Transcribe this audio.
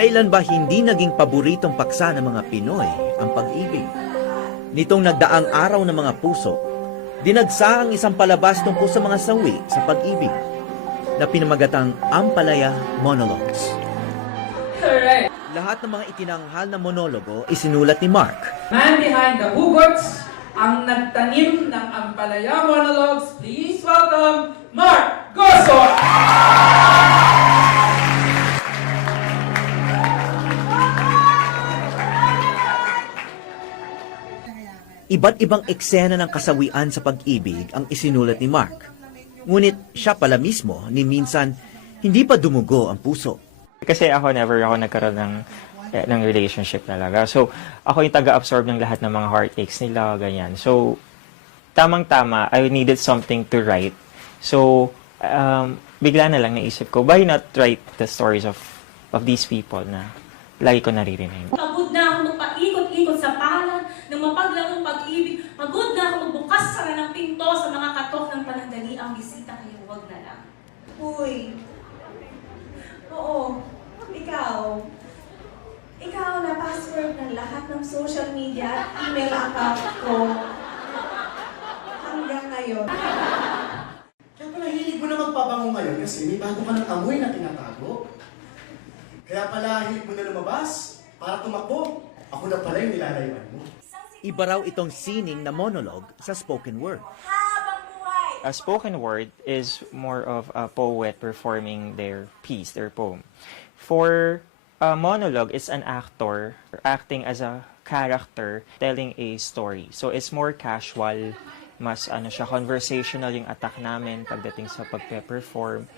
Kailan ba hindi naging paboritong paksa ng mga Pinoy ang pag-ibig? Nitong nagdaang araw ng mga puso, dinagsa ang isang palabas tungkol sa mga sawi sa pag-ibig na pinamagatang Ampalaya Monologues. Correct. Lahat ng mga itinanghal na monologo isinulat ni Mark. Man behind the hugots, ang nagtanim ng Ampalaya Monologues, please welcome Mark Gosor! Iba't ibang eksena ng kasawian sa pag-ibig ang isinulat ni Mark. Ngunit siya pala mismo ni minsan hindi pa dumugo ang puso. Kasi never ako nagkaroon ng relationship talaga. So, ako yung taga-absorb ng lahat ng mga heartaches nila, ganyan. So, tamang-tama, I needed something to write. So, bigla na lang naisip ko, why not write the stories of these people na lagi ko naririnig. Pagod na ako magpaikot-ikot sa palad ng mapaglarong pag-ibig. Pagod na ako magbukas sara ng pinto sa mga katok ng panandali ang bisita kayo. Huwag na lang. Uy. Oo. Ikaw. Ikaw na password ng lahat ng social media at email account ko. Hanggang ngayon. Kaya pala hilig mo na magpabango ngayon kasi may bago ka ng amoy na tinatago. Kaya pala hilig mo na lumabas para tumakbo. Ako na pala yung nilalayuan mo. Iba raw itong sining na monologue sa spoken word. A spoken word is more of a poet performing their piece, their poem. For a monologue, it's an actor acting as a character telling a story. So it's more casual, mas siya, conversational yung attack namin pagdating sa pagpe-perform.